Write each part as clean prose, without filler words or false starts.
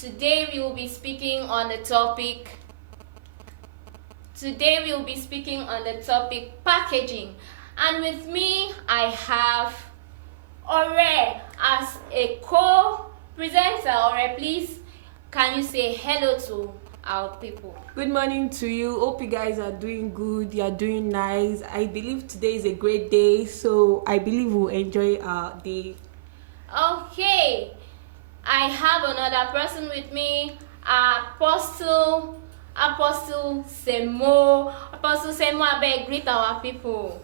Today we will be speaking on the topic. Packaging, and with me I have Ore as a co-presenter. Ore, please, can you say hello to our people? Good morning to you. Hope you guys are doing good. You are doing nice. I believe today is a great day, so I believe we'll enjoy our day. Okay, I have another person with me, Apostle Semo. Apostle Semo, I beg, greet our people.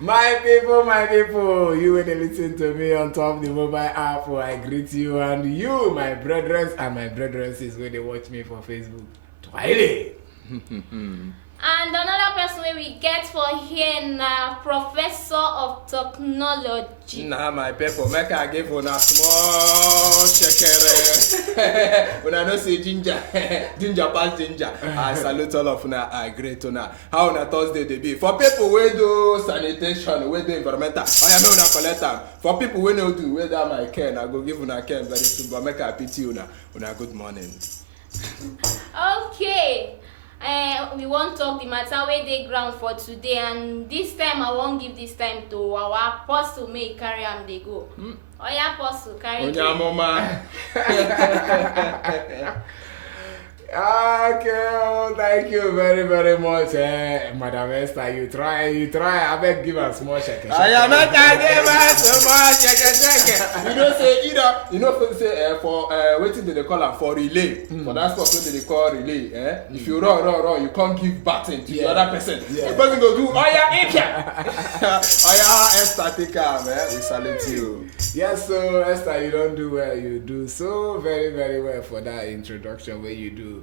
My people, you will listen to me on top of the mobile app. I greet you, and you, my brethren and my brethren, when they watch me for Facebook. Twilight. And another person we get for here now, Professor of Technology. Nah, my people, make I give una small shekere. Una no say ginger, ginger pass ginger. I salute all of una. I greet una. How una Thursday they be? For people we do sanitation, we do environmental. I am una collect am. For people we no do, we that my Ken. I go give una Ken very soon. But make I pity una. Una good morning. Okay. We won't talk the matter where they ground for today, and this time I won't give this time to our apostle. May carry am they go. Oh yeah, apostle carry. Okay, thank you very, very much, Madam Esther. You try. I beg give us small check. I am not give us small check. You know say for waiting they call am for relay. For that sport what they call relay. If you run, you can't give baton to the other person. The person go do Esther take am. We salute you. Yes, so Esther, you don't do well. You do so very, very well for that introduction where you do.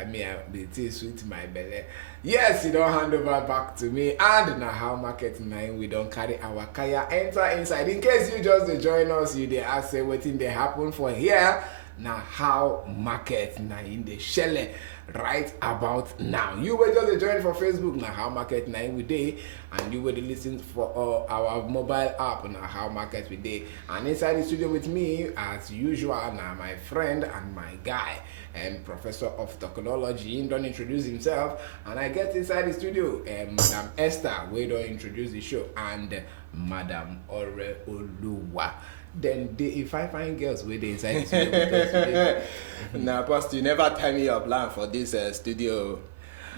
I mean, it sweet my belly. Yes, you don't hand over back to me. And now how market 9, we don't carry our kaya enter inside. In case you just join us, you they ask say what thing they happen for here. Now how market 9 the shell right about now. You were just join for Facebook now how market 9 we day, and you were listen for our mobile app now how market we day. And inside the studio with me as usual now my friend and my guy and Professor of Technology. He don't introduce himself, and I get inside the studio Madam Esther, we don't introduce the show, and Madam Ore Oluwa. Then if I find girls with the inside the studio with us today. Nah, Pastor, you never tell me your plan for this studio.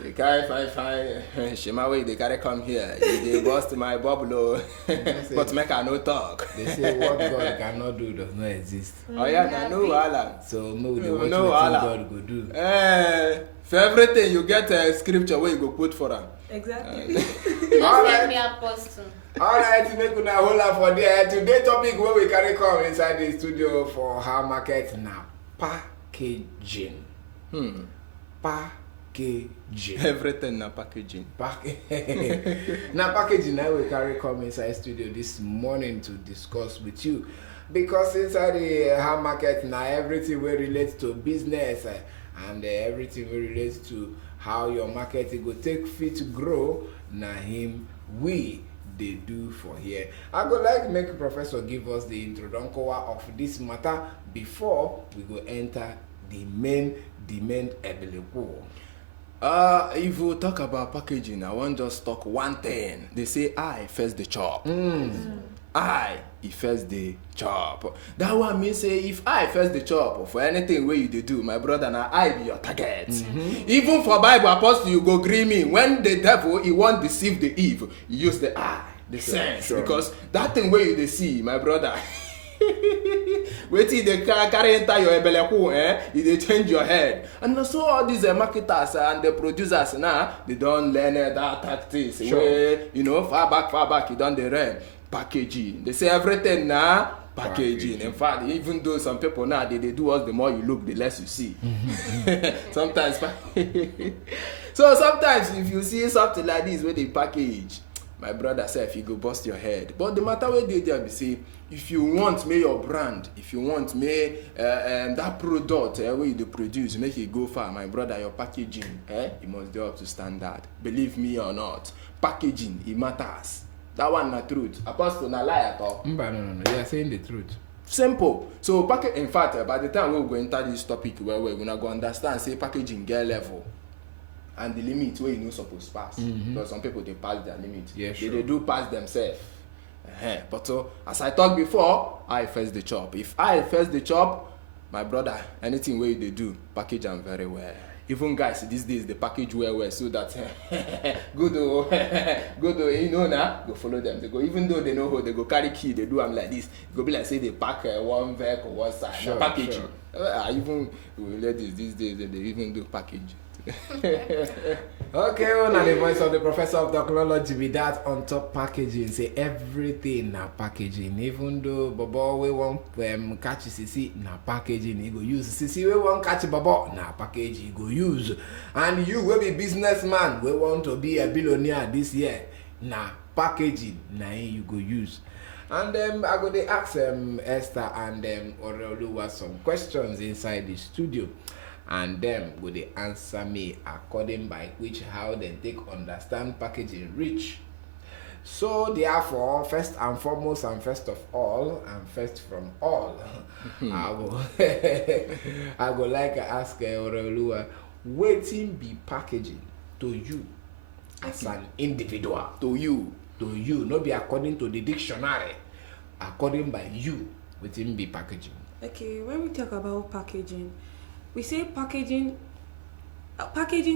They carry fine. Shema way they carry come here. They bust my bubble. But make I no talk. They say what God cannot do does not exist. Oh yeah, no Allah. So no, they watch what God go do. For everything you get a scripture where you go put for them. Exactly. All right. Me apostle. Alright, make una hold up for there. Today's topic where we carry come inside the studio for how market now packaging. Packaging. Everything na packaging. Now packaging now we carry come inside studio this morning to discuss with you. Because inside the how market now everything will relate to business and everything will relate to how your market go take fit to grow. Now him we they do for here. I would like to make Professor give us the introduction of this matter before we go enter the main available. If we talk about packaging, I want just talk one thing. They say I first the chop. I first the chop. That one means say if I first the chop for anything where you do, my brother, now I be your target. Even for Bible apostle, you go green me. When the devil he want deceive the Eve, you use the I, the sense. Because that thing where you see, my brother. Wait till they carry enter your ebeleku, they change your head. And so all these marketers and the producers now, they don't learn that tactics. Where, far back, you don't learn. Packaging. They say everything now, packaging. In fact, even though some people now, they do us, the more you look, the less you see. Sometimes. So sometimes if you see something like this where they package, my brother said, if you go bust your head. But the matter where they there, say, if you want me your brand, if you want me that product where you produce, make it go far, my brother, your packaging, it must go up to standard. Believe me or not, packaging, it matters. That one not truth. Apostle na lie at all. No. You are saying the truth. Simple. So package. In fact, by the time we go enter this topic, where we're gonna go understand, say packaging get level, and the limit where you know supposed pass. Because some people they pass their limit. Yeah, sure. They do pass themselves. But as I talked before, I first the chop. If I first the chop, my brother, anything where they do, package them very well. Even guys these days they package well so that good you know now go follow them. They go, even though they know how they go carry key, they do them like this. It go be like say they pack one vehicle one side. Sure, package. sure. Even ladies these days they even do package. Okay, well, now the voice of the professor of technology be that on top packaging. Say everything na packaging. Even though Bobo we want catch CC na packaging, he go use. CC we want catch Bobo na package he go use. And you will be businessman. We want to be a billionaire this year. Na packaging na you go use. And I go to ask Esther and Oreoluwa some questions inside the studio. And them go they answer me according by which how they take understand packaging reach. So therefore, first and foremost and first of all and first from all, I go like ask Oreoluwa, wetin be packaging to you as an individual? To you, no be according to the dictionary, according by you, wetin be packaging? Okay, when we talk about packaging, we say packaging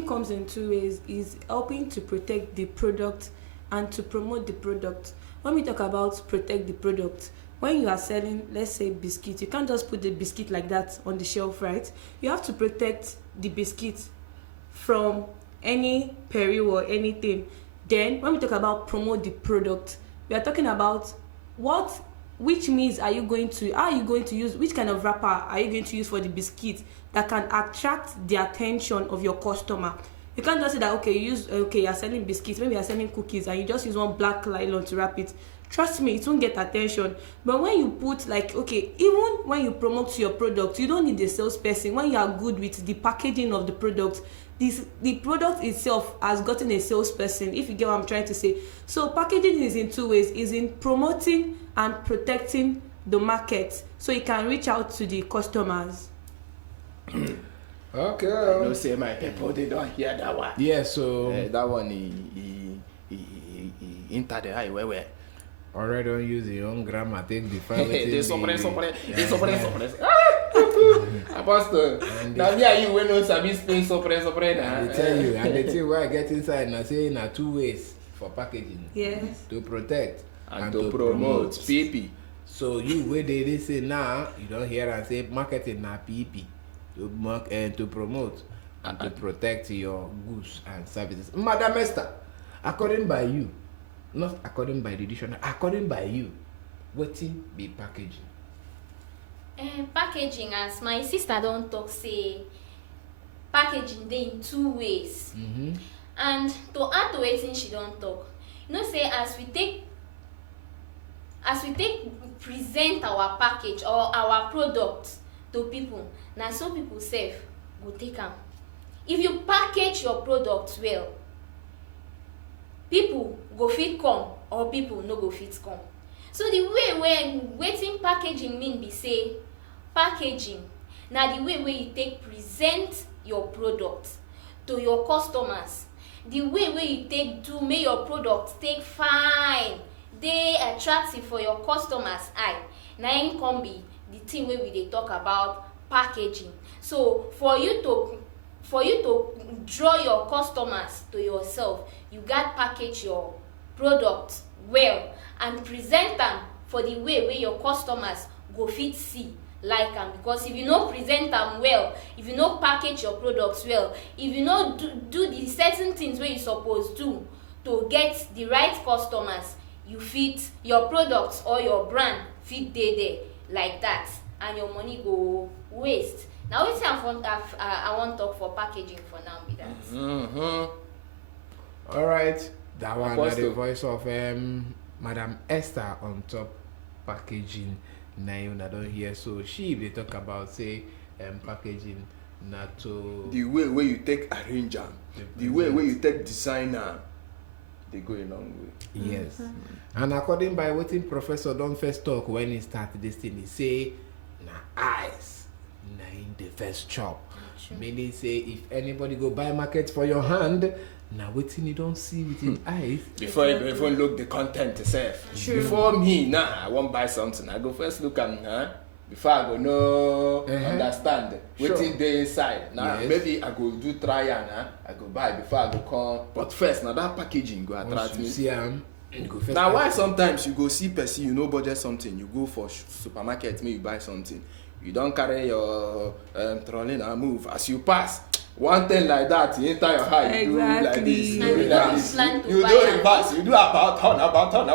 comes in two ways, is helping to protect the product and to promote the product. When we talk about protect the product, when you are selling, let's say biscuit, you can't just put the biscuit like that on the shelf, right? You have to protect the biscuit from any peril or anything. Then when we talk about promote the product, we are talking about which means how are you going to use, which kind of wrapper are you going to use for the biscuit that can attract the attention of your customer. You can't just say that you are selling biscuits, maybe you are selling cookies, and you just use one black nylon to wrap it. Trust me, it won't get attention. But when you put even when you promote your product, you don't need a salesperson. When you are good with the packaging of the product, the product itself has gotten a salesperson, if you get what I'm trying to say. So packaging is in two ways, is in promoting and protecting the market so you can reach out to the customers. Okay. I know say my people they don't hear that one. Yeah, so that one he enter the eye where. Already don't use your own grammar, take the file. They suppress. Apostle. Now me and you when no sabi speak suppress na. I tell you, and the thing where I get inside now say na two ways for packaging. Yes. To protect and to promote. PP. So you where they say now, you don't hear and say marketing na PP. To promote and to protect your goods and services. Madam Esther, according by you, not according by the dictionary, according by you, wetin be packaging? Packaging, as my sister don't talk, say packaging dey in two ways. And to add to wetin she don't talk, you know say as we take present our package or our product to people, na so people sef go take am. If you package your product well, people go fit come or people no go fit come. So the way when wetin packaging mean be say, packaging na the way wey you take present your product to your customers, the way wey you take do make your product take fine, dey attractive for your customers eye, na im come be the thing wey we dey talk about packaging. So for you to draw your customers to yourself, you gats package your product well and present am for the way wey your customers go fit see like am. Because if you no present am well, if you no package your products well, if you no do the certain things wey you suppose do to get the right customers, your products or your brand fit dey there like that and your money go waste. Na wetin I wan talk for packaging for now be that. All right, that one na the voice of Madam Esther on top packaging. Na una don hear, so she dey talk about say packaging na to the way where you take arrange am, the way where you take design am, they go a long way. Yes. And according by wetin Professor don first talk when he start this thing, he say na eyes na in the first chop. Meaning say if anybody go buy market for your hand, na wetin you don see with him eyes. Before you go even look the content itself. True. Before me, I won't buy something. I go first look am, before I go know, understand wetin dey inside. Now maybe I go do trial, I go buy before I go come. But first, now that packaging go attract me. See am. Now why sometimes you go see person, you know budget something, you go for supermarket, maybe you buy something. You don't carry your trolley and move. As you pass, one thing like that, you enter your eye, you do like this, you do like this. You do reverse, you do about turn.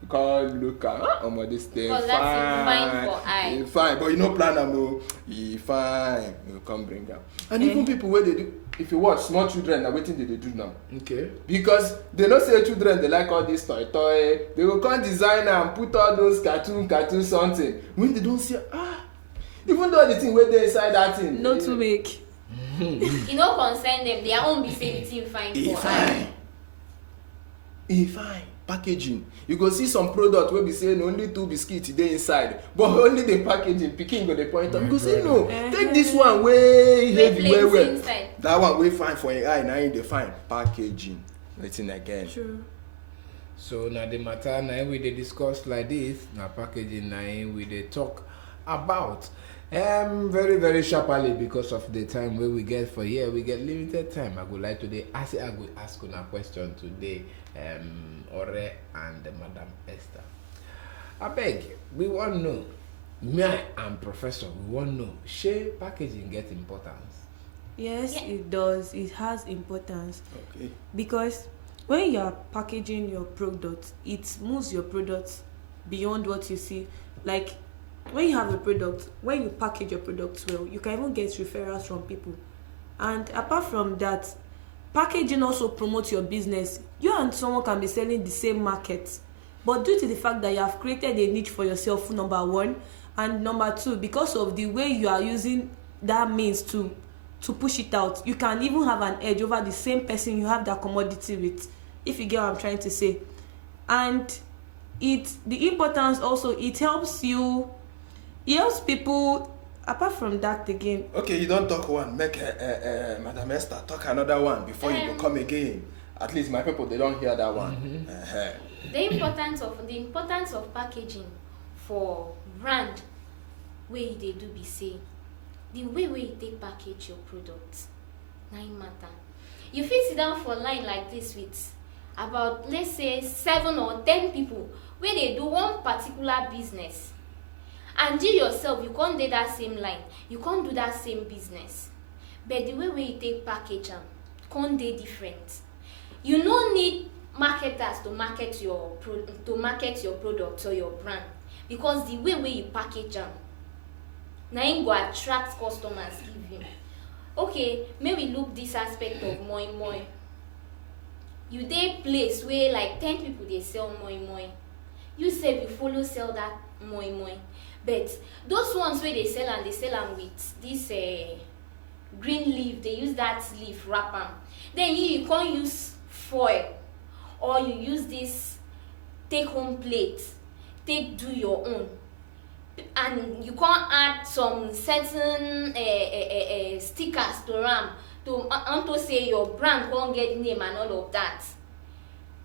You can't look at this thing fine. Fine, but you no plan am no. He fine, you come bring am. And even people where they do, if you watch small children, now wetin they do now. Okay. Because they know say children they like all this toy. They will come design and put all those cartoon something. When they don't see even though the thing where they inside that thing. Not to make. You no concern them, their own be say the thing fine for eye. Fine. Packaging. You go see some product where be saying only 2 biscuits dey inside, but only the packaging pikin go dey point out. You go say no, take this one way heavy well. Inside. That one way fine for your eye, now you dey fine. Packaging. Wetin again? True. So now the matter now we dey discuss like this, now packaging now we dey talk about. Very very sharply because of the time where we get for here, we get limited time. I would like today I go ask una question today, Ore and Madam Esther. I beg, we want to know, me and Professor, we want to know, shey packaging get importance? Yes, it does. It has importance. Okay. Because when you are packaging your product, it moves your product beyond what you see. Like when you have a product, when you package your product well, you can even get referrals from people. And apart from that, packaging also promotes your business. You and someone can be selling the same market, but due to the fact that you have created a niche for yourself, number one, and number two, because of the way you are using that means to push it out, you can even have an edge over the same person you have that commodity with, if you get what I'm trying to say. And the importance also, it helps people. Apart from that again. Okay, you don't talk one. Make Madam Esther talk another one before you go come again. At least my people, they don't hear that one. The importance of packaging for brand wey they do be say the way you take package your product na im matter. You fit sit down for line like this with about, let's say, 7 or 10 people wey dey do one particular business, and you yourself you can't do that same line, you can't do that same business, but the way you take package am can't dey different. You no need marketers to market your product or your brand, because the way you package am na im go attract customers give you. Okay, maybe look this aspect of moi moi. You dey place where like 10 people dey sell moi moi, you sef you follow sell that moi moi, but those ones wey dey sell am with this green leaf, they use that leaf wrap am, then you can't use foil, or you use this take home plate take do your own, and you can't add some certain stickers to am to say your brand can't get name and all of that.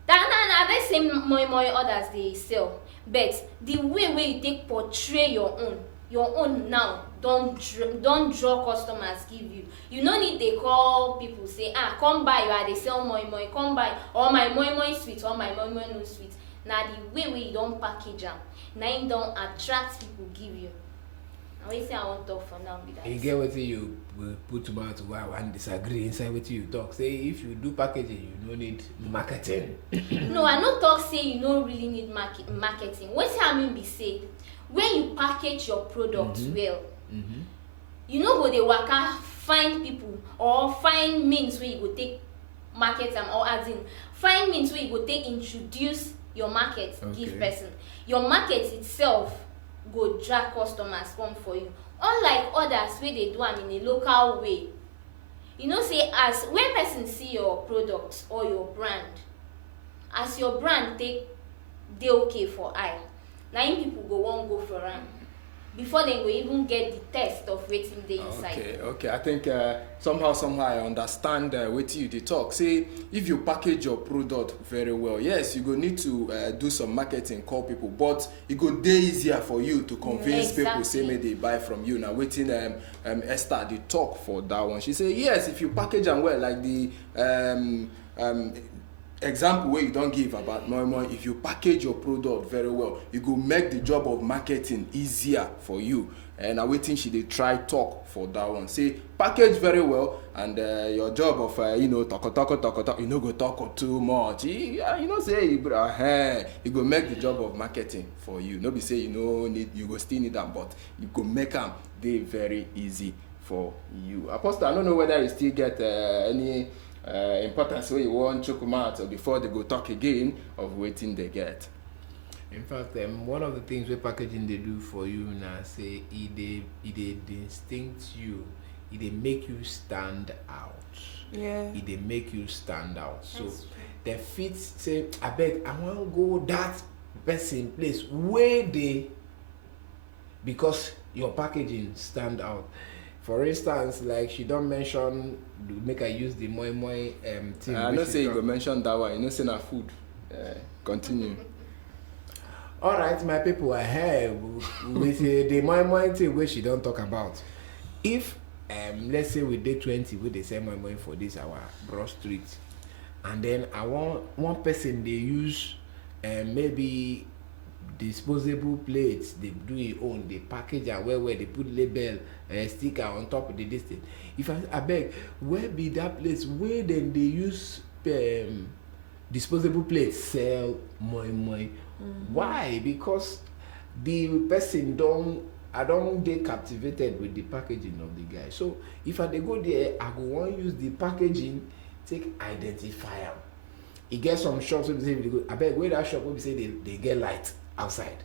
That na the same moi others they sell, but the way you take portray your own now don't draw customers give you. You no need they call people say come buy, you are they sell moi come buy, or my moi sweet, or my moi no sweet. Now the way you don't package them, now you don't attract people give you. I will say I won't talk for now with that. You get what you will put mouth to one disagree inside what you talk. Say if you do packaging, you no need marketing. No, I no talk say you no really need marketing. What I mean be say, when you package your product well, you no go dey waka find people or find means where you go take market them, or as in find means where you go take introduce your market give person. Your market itself go drag customers come for you, unlike others wey dey do am in a local way. You know say as when person see your product or your brand, as your brand take dey okay for eye, na im people go wan go for am before dem go even get the test of wetin dey inside. Okay. I think somehow I understand wetin you dey talk. Say if you package your product very well, yes, you go need to do some marketing, call people, but e go dey easier for you to convince people say make they buy from you. Na wetin Esther dey talk for that one. She say yes, if you package am well, like the example wey you don give about moi moi, if you package your product very well, you go make the job of marketing easier for you. And na wetin she dey try talk for that one. Say package very well, and your job of talk, you no go talk too much. You know say you go make the job of marketing for you. No be say you go still need am, but you go make am dey very easy for you. Apostle, I don't know whether you still get any importance wey you wan chook mouth or before they go talk again of wetin they get. In fact, one of the things wey packaging dey do for you na say e dey distinct you, e dey make you stand out. Yeah. E dey make you stand out. So the fit say, abeg, I wan go that person place wey dey, because your packaging stand out. For instance, like she don mention, make I use the moi moi thing. I know say you go mention that one. You know say na food. Continue. All right, my people, I have with the moi moi thing wey she don talk about. If let's say we dey 20, we dey sell moi moi for this our Broadstreet, and then I want one person dey use maybe disposable plates, they do it own, they package and where they put label sticker on top of this thing. If I beg, where be that place where then they use disposable plates sell moi moi? Why? Because the person I don't get captivated with the packaging of the guy. So if I dey go there, I go want use the packaging take identify am. E get some shops wey be say I beg, where that shop wey be say they get light outside,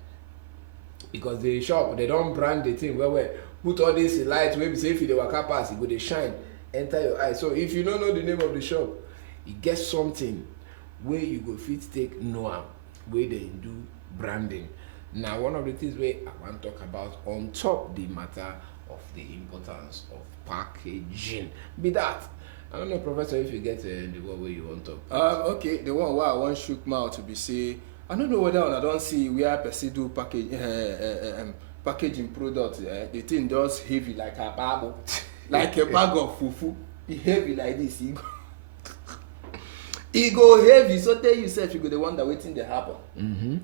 because the shop they don't brand the thing where put all this light wey be say if you dey waka pass, e go dey shine enter your eye. So if you don't know the name of the shop, e get something where you go fit take know am, where they do branding. Now one of the things where I want to talk about on top the matter of the importance of packaging be that. I don't know, Professor, if you get the one where you want to talk. Okay, the one where I want shook mouth to be say, I don't know whether I don't see where person do packaging product. The thing does heavy like a bag, like a bag of fufu. It heavy like this. It go heavy, so tell yourself you go the wonder waiting to happen.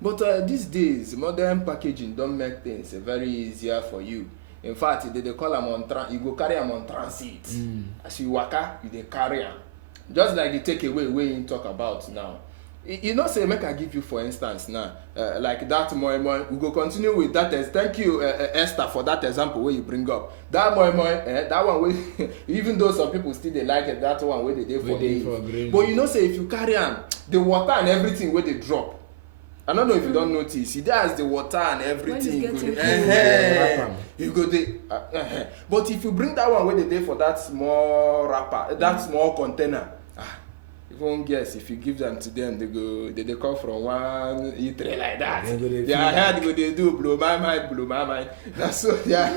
But these days, modern packaging don't make things very easier for you. In fact, they call them on you go carry them on transit. As you waka, you they carry them. Just like the takeaway way you talk about now. You know, say make I give you for instance now, like that moi moi. We go continue with that. Thank you, Esther, for that example where you bring up that moi moi. That one way, even though some people still they like it, that one where they for green. But you know, say if you carry on the water and everything where they drop. I don't know if you don't notice. It has the water and everything. You go there. But if you bring that one where they there for that small wrapper, that small container. Won't guess if you give them to them, they come from one eatery like that. Their head go they do blow my mind. That's so yeah.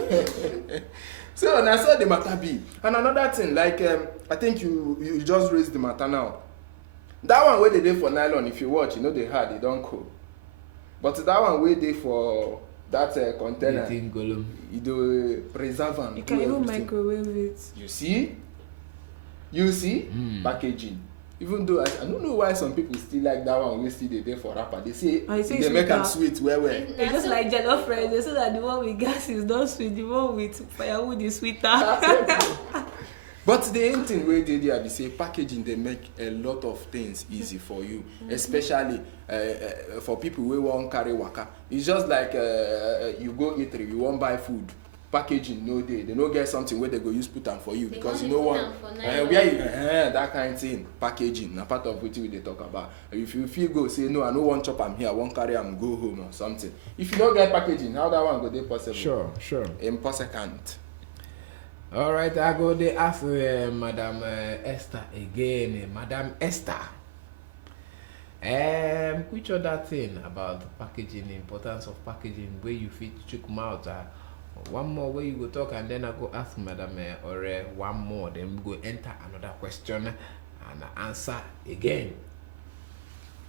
So that's how the matter be. And another thing, like I think you just raised the matter now. That one where they did for nylon, if you watch, you know they had it don't cool. But that one where they for that container, you do preserve and you can even microwave it. You see, packaging. Even though I don't know why some people still like that one, we still they there for wrapper. They say they make them sweet where. It's just like jollof rice. They say that the one with gas is not sweet, the one with firewood is sweeter. But the main thing where they say packaging, they make a lot of things easy for you, especially for people who won't carry waka. It's just like you go eatery, you won't buy food. Packaging no day, they no get something where they go use put them for you, because you know what, where you that kind of thing. Packaging na part of what we they talk about. If you go say no, I no want chop am here, I won't carry am go home or something. If you don't get packaging, how that one go dey possible? Sure. Impossible. All right, I go dey ask Madam Esther again. Madam Esther, Which other thing about packaging, the importance of packaging, where you fit chook mouth? One more where you go talk, and then I go ask Madam or one more, then we go enter another question and answer again.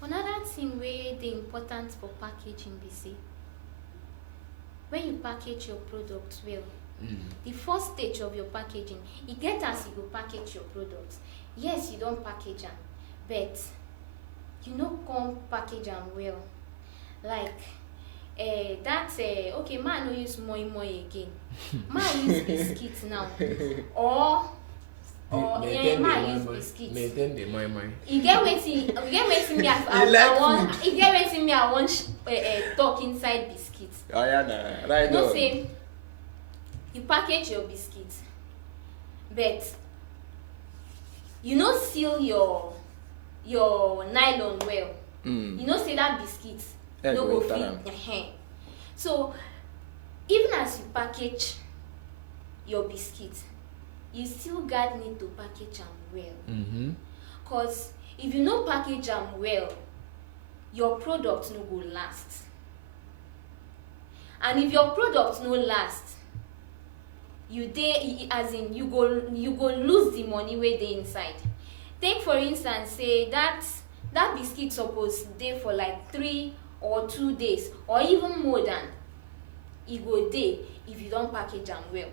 Another thing where the importance for packaging be say, when you package your product well, the first stage of your packaging, it get as you go package your product. Yes, you don't package them, but you know come package them well. Like okay, man no use moi again. Man use biscuits now. Or man use biscuits. Maintain the moi. You get waiting me I want. You get waiting me I want talk inside biscuits. Oh yeah, nah. Right. No say you package your biscuits, but you no seal your nylon well. You know say that biscuits no go fit. So even as you package your biscuits, you still got need to package them well. Cause if you no package them well, your product no go last. And if your product no last, you go lose the money wey dey inside. Take for instance say that biscuit suppose dey for like 3 or 2 days or even more than e go dey if you don package am well.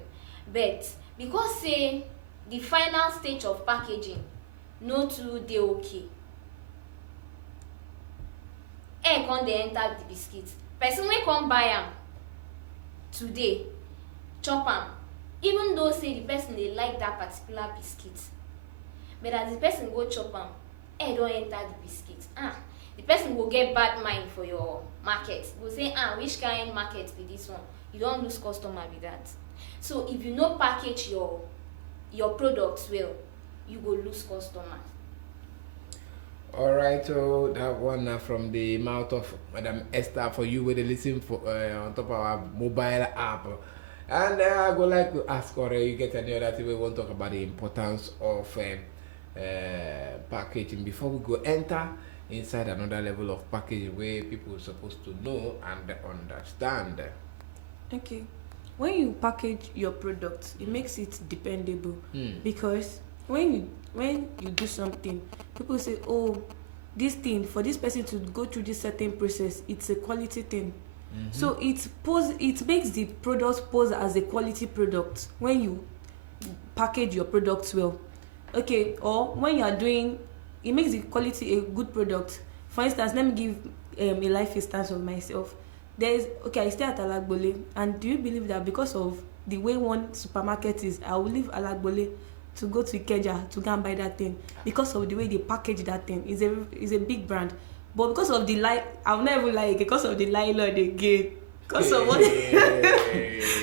But because say the final stage of packaging no too dey okay, air come dey enter the biscuit. Person wey come buy am today chop am, even though say the person dey like that particular biscuit, but as the person go chop am, air don enter the biscuit. The person go get bad mind for your market. Go say which kind market be this one? You don lose customer with that. So if you no package your products well, you go lose customer. Alright, so that one from the mouth of Madam Esther for you with the listen for on top of our mobile app. And I would like to ask, or you get any other thing we want to talk about the importance of packaging before we go enter inside another level of packaging where people are supposed to know and understand. Okay. When you package your product, it makes it dependable. Because when you do something, people say, oh, this thing, for this person to go through this certain process, it's a quality thing. So it makes the product pose as a quality product when you package your products well. Okay, or when you are doing, it makes the quality a good product. For instance, let me give a life instance of myself. I stay at Alagbole, and do you believe that because of the way one supermarket is, I will leave Alagbole to go to Ikeja to go and buy that thing because of the way they package that thing. It's a big brand, but because of the I'll never lie, because of the nylon again, because of what.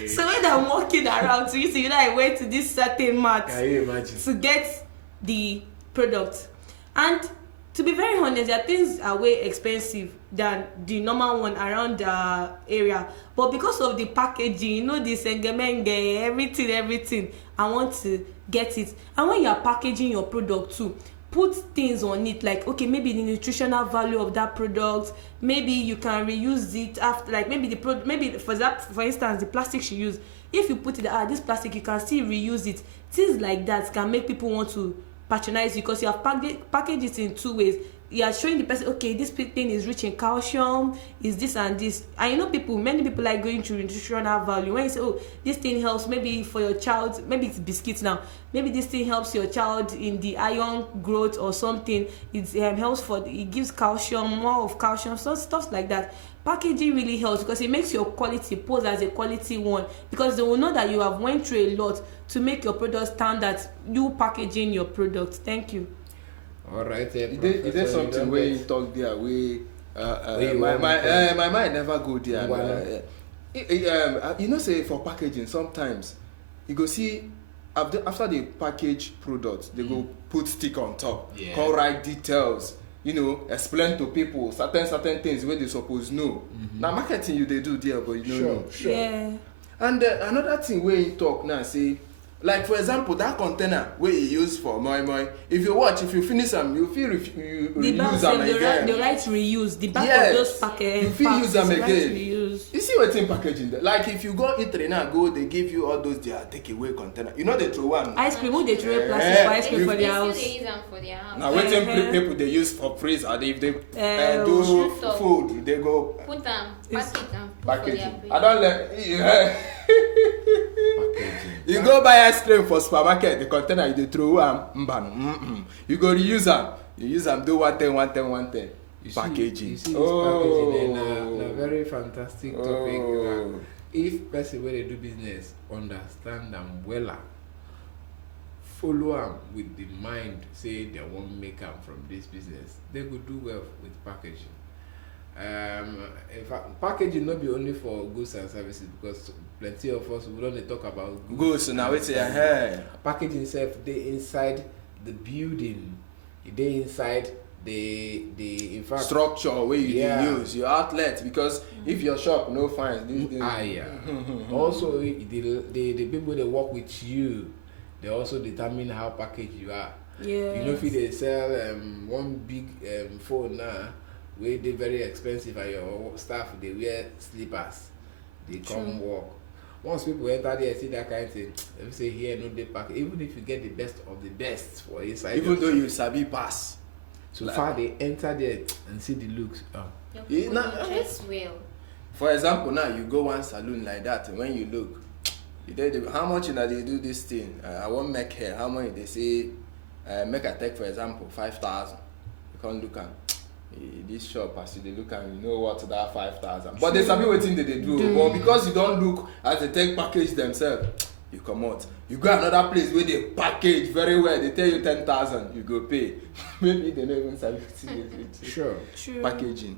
So when I'm walking around, I went to this certain mart to get the product, and to be very honest, their things are way expensive than the normal one around the area. But because of the packaging, the sengemenge, everything, I want to get it. And when you are packaging your product too, put things on it like, okay, maybe the nutritional value of that product, maybe you can reuse it after, like maybe for instance, the plastic you use, if you put it this plastic, you can still reuse it. Things like that can make people want to patronize you because you have packaged it in 2 ways. You are showing the person, okay, this thing is rich in calcium, is this and this. And many people like going through nutritional value. When you say, oh, this thing helps maybe for your child, maybe it's biscuits now, maybe this thing helps your child in the iron growth or something, it helps it gives calcium, more of calcium, so stuff like that. Packaging really helps because it makes your quality pose as a quality one, because they will know that you have went through a lot to make your product stand that you packaging your product. Thank you. All right. Is there something where you talk there my mind never go there. Say for packaging sometimes you go see after they package product, they go put stick on top, come write details, explain to people certain things where they suppose know. Now marketing they do there, but you know. Sure. Yeah. And another thing where you talk now, say Like for example, that container where you use for moi moi, if you finish them, you feel you The back reuse them sef, again. the right reuse. The back Yes. of those packets. You fit use them right again. reuse. You see what's in packaging there? Like if you go eat now, they give you all those their takeaway container. You know they throw one. Ice cream, who they throw plastic Eh, for ice cream for They their still house? they use them for their house. Now waiting Uh-huh. people they use for freezer. If they do Shut up. food, they go Put them, It's pack it and put for their packaging. fridge. I don't let. Yeah. Packaging. You go buy ice cream for supermarket, the container you dey throw am, you go reuse am, you use am do 110. You see, Packaging. You see this packaging na very fantastic topic. Oh. If person wey dey do business understand am wella, follow am with the mind say they wan make am from this business, they go do well with packaging. In fact, packaging no be only for goods and services, because plenty of us we don dey talk about Goods na wetin eh. packaging sef dey inside the building, e dey inside the in fact Structure wey you Yeah. dey use, your outlet, because if your shop no fine, yeah. Also the people dey work with you, they also determine how packaged you are. Yeah. You know, if they sell one big phone now wey dey very expensive and your staff dey wear slippers dey come work, once people enter there see that kind of thing, dem say here no dey pack. Even if you get the best of the best for inside, even though you sabi pass. so far they enter there and see the looks. Your Yeah, people nah, dress well. For example, now you go one salon like that, when you look, how much una dey do this thing? I wan make hair. How much they say? Make I take for example 5,000. You come look am. This shop, as you dey look am, you know what that 5,000. But they sabi wetin they dey do. But because you don look as they take package themselves, you comot. You go another place where they package very well. They tell you 10,000, you go pay. Maybe they no even sabi wetin they do. Sure. True. Packaging.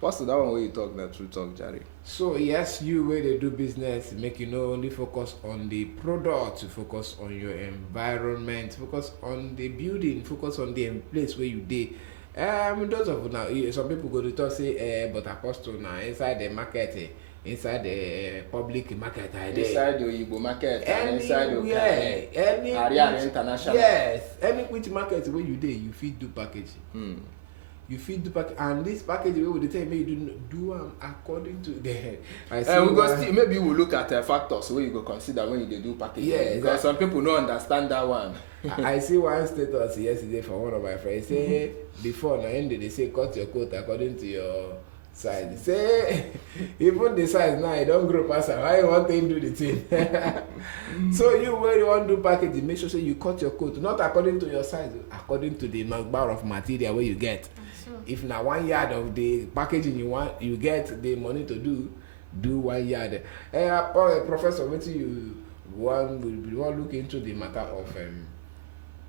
What's that one where you talk that true talk, Jerry? So yes, you where they do business, make you not only focus on the product, focus on your environment, focus on the building, focus on the place where you dey. Those of now, some people go to talk say, but apostle now inside the market, inside the public market, Inside the Igbo market and inside the any Ariana International. Yes, any which market where you dey, you fit do packaging. You fit do pack, and this packaging wey we dey tell you make you do am according to the. We go still, maybe we'll look at factors where you go consider when you dey do packaging. Yeah, because some people no understand that one. I see one status yesterday from one of my friends say before na end they say cut your coat according to your size. Say even the size now e don grow pass am, how you wan take do the thing? So you wey you wan do packaging, make sure say you cut your coat not according to your size, according to the number of material wey you get. If na 1 yard of the packaging you get the money to do 1 yard. Professor, wetin you wan look into the matter of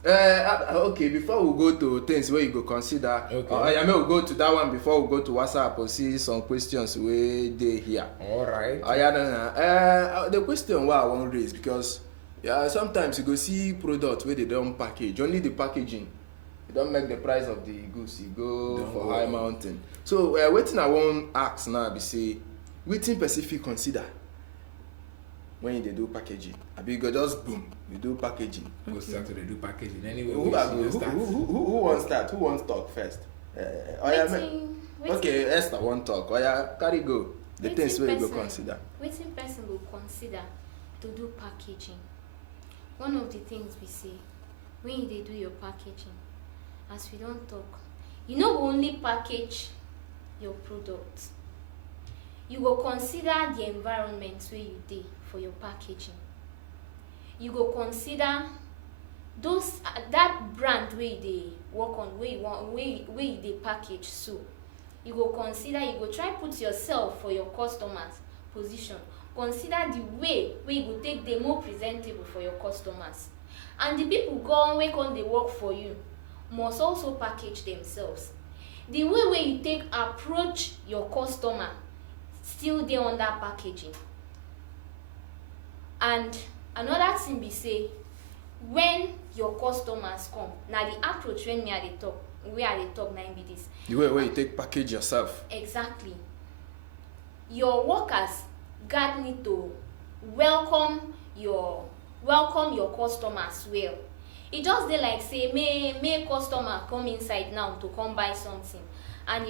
Okay, before we go to things where you go consider, Okay. I may we go to that one before we go to WhatsApp or see some questions where they here. all right. The question what I want raise, because sometimes you go see product where they don't package, only the packaging. You don't make the price of the goods, you go Don't for go. high mountain. So wetin I wan ask now be say, wetin person fit consider when you dey do packaging? Abi you go just boom, you do packaging. Go start to dey do packaging anyway. Who wan start? Who wan talk first? Wetin Okay, Esther wan talk. Carry go. The Wetin things wey you go person- consider. wetin person go consider to do packaging? One of the things we say when you dey do your packaging, as we don talk, you no go only package your product, you go consider the environment wey you dey for your packaging. You go consider those that brand wey you dey work on, wey you dey package so. You go consider, you go try put yourself for your customers position, consider the way wey you go take dey more presentable for your customers, and the people wey come dey work for you must also package themselves. The way wey you take approach your customer still dey under packaging. And another thing be say, when your customers come, na the approach when I dey talk na im be this. The way you take package yourself. Exactly. Your workers gats need to welcome your welcome your customers well. E just dey like say may customer come inside now to come buy something, and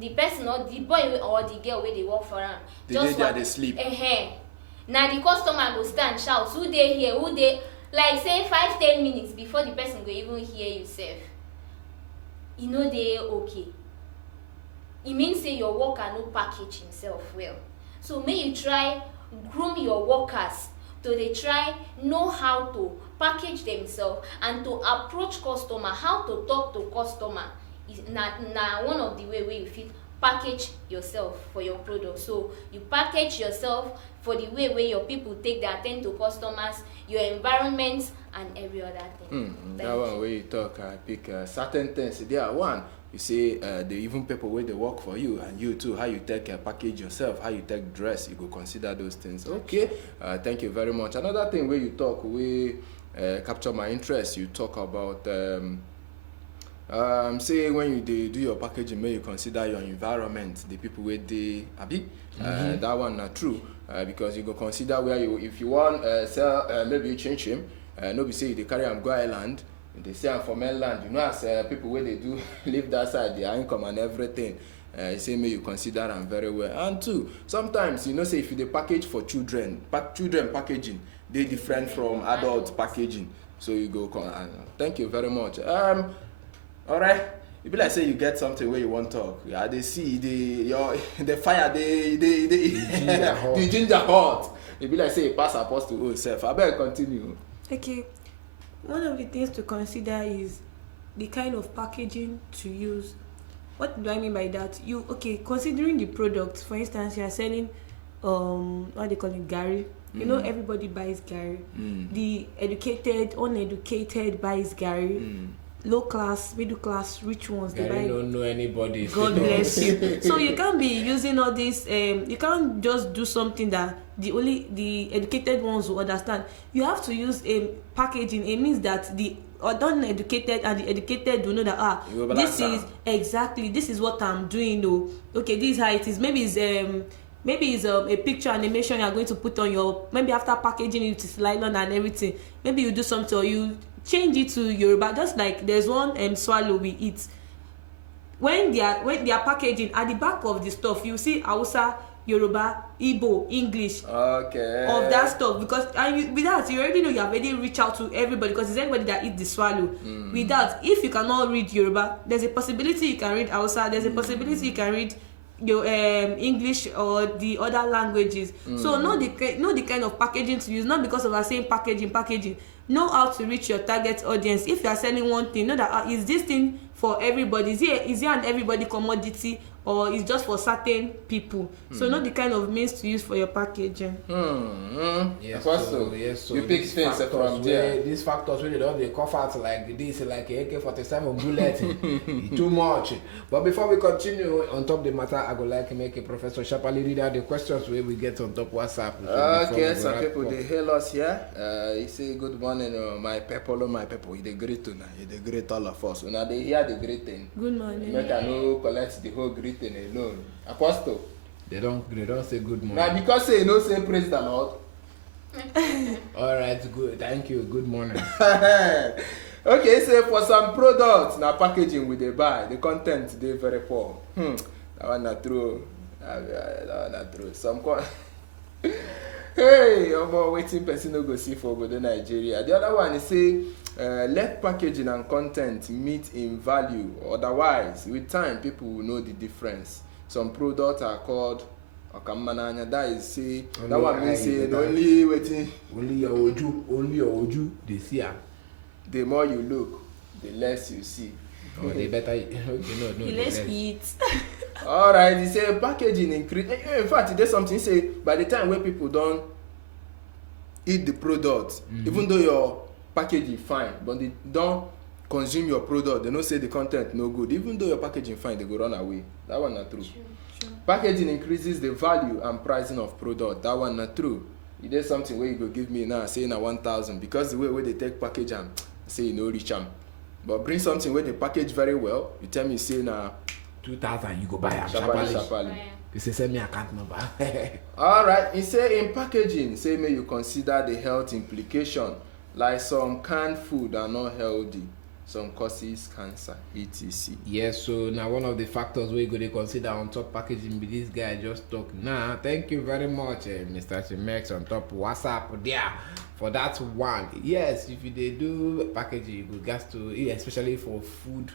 the person or the boy or the girl wey dey work for am just dey sleep. Na the customer go stand shout who dey here, who dey, like say 5-10 minutes before the person go even hear you sef. E no dey okay. E mean say your worker no package himself well. So make you try groom your workers to dey try know how to package themselves and to approach customer, how to talk to customer. Na one of the way wey you fit package yourself for your product. So you package yourself for the way wey your people take dey at ten d to customers, your environment, and every other thing. That one wey you talk, I pick certain things. There are one, you say the even people wey dey work for you, and you too, how you take package yourself, how you take dress, you go consider those things. Okay, thank you very much. Another thing wey you talk wey capture my interest, you talk about say when you dey do your packaging, may you consider your environment, the people wey dey abi. That one na true, because you go consider where you, if you want sell maybe chin no be say you dey carry am go island, you dey sell am for mainland. You know, as people wey dey do live that side, their income and everything, say may you consider am very well. And two, sometimes you know say if you dey package for children packaging dey different from adult packaging, so you go thank you very much. All right, e be like say you get something wey you wan talk. I dey see the fire the ginger hot. E be like say e pass apostle old self. Abeg continue. Okay, one of the things to consider is the kind of packaging to use. What do I mean by that? Considering the product, for instance, you are selling what they call it, garri. You know, everybody buys garri. The educated, uneducated buys garri. Low class, middle class, rich ones, they buy. Don't know anybody. God bless you. So you can't be using all this. You can't just do something that the educated ones will understand. You have to use packaging. It means that the uneducated and the educated will know that this is what I'm doing. Okay, this is how it is. Maybe it's a picture animation you are going to put on your, maybe after packaging it is nylon and everything. Maybe you do something or you change it to Yoruba, just like there's one swallow we eat. When they are packaging, at the back of the stuff you see Hausa, Yoruba, Igbo, English, of that stuff, because with that you already know you have already reached out to everybody, because it's everybody that eats the swallow. With that, if you cannot read Yoruba, there's a possibility you can read Hausa, there's a possibility you can read your English or the other languages. So know the kind of packaging to use, not because of our saying packaging. Know how to reach your target audience. If you are selling one thing, know that is this thing for everybody? Is it an everybody commodity, or is just for certain people? So know the kind of means to use for your packaging. Yes, so you pick things from there. These factors really don't they cough out like this, like AK-47 bullet. Too much. But before we continue on top the matter, I would like to make a Professor Shapali read out the questions where we get on top WhatsApp. Okay, some people they hail us here. You say good morning, my people, You dey greet tonight. You dey greet all of us. Now they hear the greeting. Good morning. Make I no collect the whole greeting alone. Apostle. They don't say good morning. Now because say no say praise the Lord. All right, good. Thank you. Good morning. Okay, so for some products, now packaging with the buy, the content they very poor. That one not true. That one not true. Hey, waiting person no go see for Obodo Nigeria. The other one is say let packaging and content meet in value. Otherwise, with time, people will know the difference. Some products are called Okamananya. That is say that one means say only waiting. Only your oju, they see her. The more you look, the less you see. Oh, they better. Okay, no. The less we eat. All right, he say packaging increase. In fact, there's something say by the time where people don't eat the product, even though your packaging fine, but they don't consume your product, they don't say the content no good. Even though your packaging fine, they go run away. That one not true. True. Packaging increases the value and pricing of product. That one not true. If there's something where you go give me now, say na 1,000, because the way they take package and say you no reach am. But bring something where they package very well, you tell me say na 2,000, you go buy am sharply. You say send me account number. All right, he say in packaging, say may you consider the health implication, like some canned food are not healthy, some causes cancer, etc. Yes, so now one of the factors we go to consider on top packaging be this guy just talk. Nah, thank you very much, Mr. Chimex on top WhatsApp there for that one. Yes, if you they do packaging, you go gas to, especially for food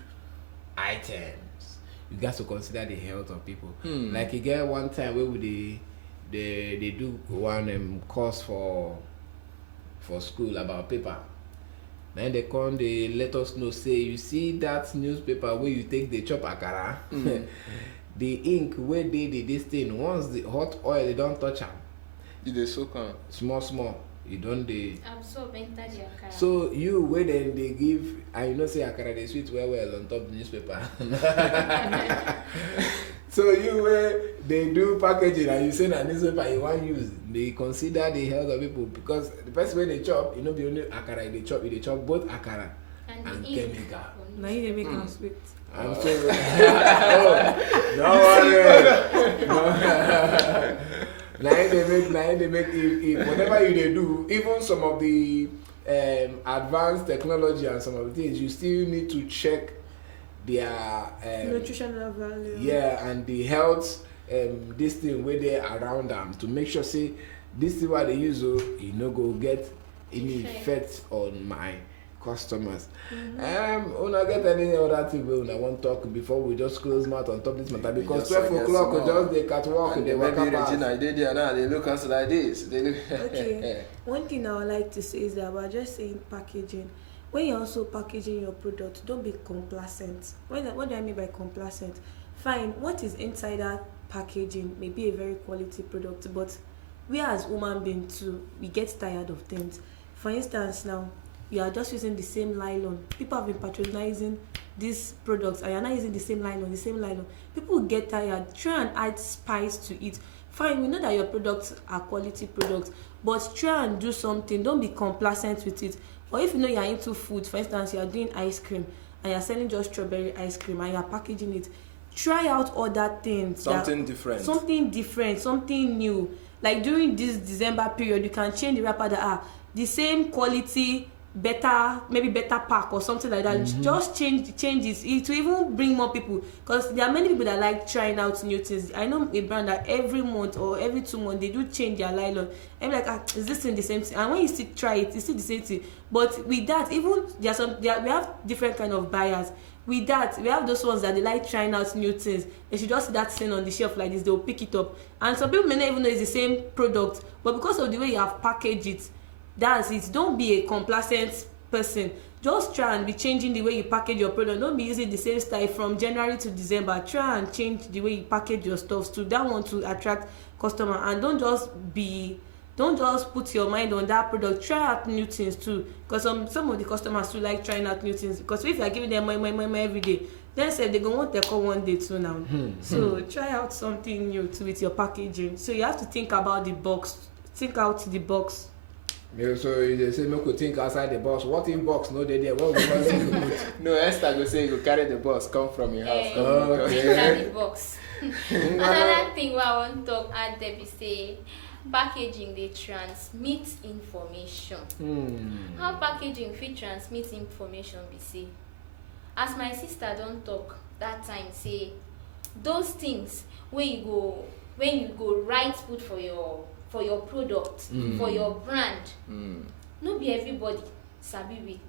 items, you got to consider the health of people. Like you get one time where they do one course for school about paper. Then they come, they let us know, say, you see that newspaper where you take the chop akara, the ink where they this thing, once the hot oil they don't touch them. They soak on. Small, you don't they Absorb enter the akara. so you where then they give, I know say akara they sweet well on top the newspaper. So you where they do packaging and you say that newspaper you want use, they consider the health of people, because the person when they chop, you know, be only akara they chop both akara and chemical. Now you dey make am sweet. I'm so no worry. Now they make if whatever you they do, even some of the advanced technology and some of the things, you still need to check their Nutritional value. yeah, and the health this thing where they around them to make sure say this is what they use, so you no go get any effect on my customers. Una get any other thing we una want talk before we just close mouth on top this matter, because 12 o'clock we just they catwalk And they the work baby pass. Regina, they there now, they look us like this. They look Okay. One thing I would like to say is that we're just saying packaging. When you're also packaging your product, don't be complacent. What do I mean by complacent? Fine, what is inside that packaging may be a very quality product, but we as human beings too, we get tired of things. For instance, now you are just using the same nylon. People have been patronizing these products and you're not using the same nylon. People get tired. Try and add spice to it. Fine, we know that your products are quality products, but try and do something. Don't be complacent with it. Or if you know you're into food, for instance, you're doing ice cream and you're selling just strawberry ice cream and you're packaging it, try out other things. something different. Something new. Like during this December period, you can change the wrapper that are the same quality, better pack or something like that. Just change it to even bring more people, because there are many people that like trying out new things. I know a brand that every month or every 2 months they do change their nylon. I'm like, is this thing the same thing? And when you still try it, it's still the same thing. But with that, even we have different kind of buyers. With that, we have those ones that they like trying out new things. They should just see that thing on the shelf like this, they'll pick it up. And some people may not even know it's the same product, but because of the way you have packaged it, that's it. Don't be a complacent person. Just try and be changing the way you package your product. Don't be using the same style from January to December. Try and change the way you package your stuff to that one to attract customer. And don't just put your mind on that product. Try out new things too, because some of the customers too like trying out new things, because if you are giving them money every day, then say they go want their call one day too now. So try out something new too with your packaging. So you have to think about the box. Think out the box. Yeah, so they say make we think outside the box. What if box no dey there? What we gonna do? No, Esther go say you go carry the bus come from your house. Inside the box. Another thing wey I wan talk add there be say packaging dey transmit information. How packaging fit transmit information be say, as my sister don talk that time, say those things wey you go write put for your product, for your brand, no be everybody sabi read.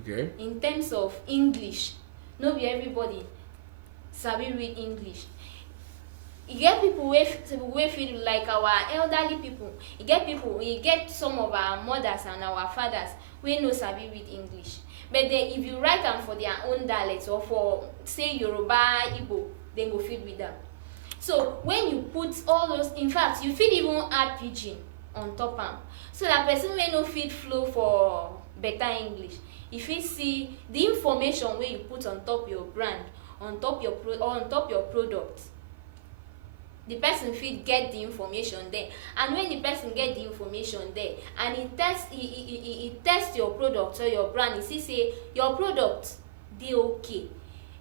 Okay. In terms of English, no be everybody sabi read English. E get people wey feel like our elderly people. E get some of our mothers and our fathers wey no sabi read English, but if you write am for their own dialect or for say Yoruba, Igbo, dem go fit read am. So when you put all those, in fact you fit even add pidgin on top am, so that person wey no fit flow for better English, e fit see the information wey you put on top your brand, on top your product. The person fit get the information there, and when the person get the information there and he test your product or your brand, he see say your product dey okay,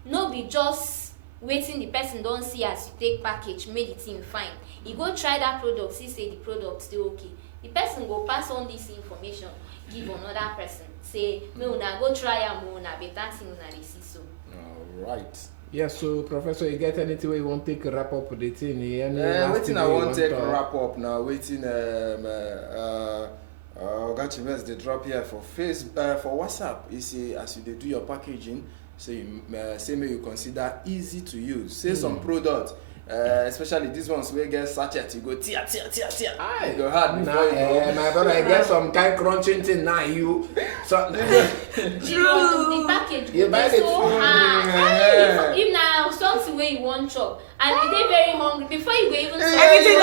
no be just wetin the person don see as you take package make the thing fine, e go try that product see say the product dey okay, the person go pass on this information give another person say make una go try am o, na better thing una dey see so. All right. Yes, so Professor, you get anything where you want to take wrap up the thing? Waiting I want to take wrap up now. Waiting got your mess they drop here for for WhatsApp. You see, as you do your packaging, say may you consider easy to use. Say some product, especially these ones where get sachet, you go tia. You go hard before you go. My brother, I get some kind crunching thing now. You so The package You go buy dey it. so hard. If na something wey you wan chop and you dey very hungry before you go even Everything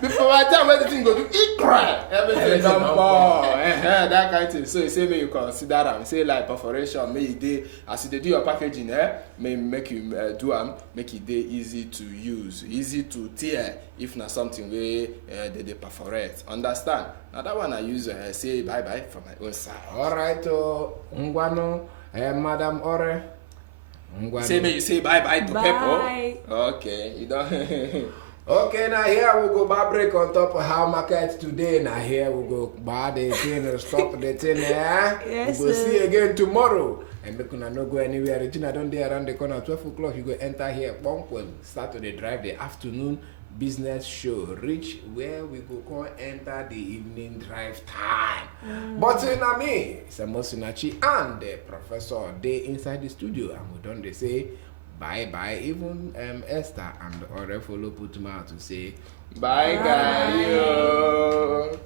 Before by the time when the thing go do, it cry. Everything done pour. That kind of thing. So you say may you consider them. Say like perforation, may you dey as you dey do your packaging, may make you do them, make it dey easy to use, easy to tear. If not something where they perforate. Understand? Now that one I use say bye from my own side. all right, Ngwano, Madam Ore. Ngwano. Say may you say bye to Bye. people. Okay, you don't. Okay, now here we go bar break on top of how market today. Now here we go bar the thing and stop the thing. Yes, we go sir. see again tomorrow. And make una no go anywhere. Regina don't dey around the corner. 12 o'clock you go enter here. Start to the drive the afternoon business show. Reach where we go come enter the evening drive time. But in me, Samosinachi and the professor they inside the studio and we don't they say bye. Even Esther and Ore follow put to say Bye guys.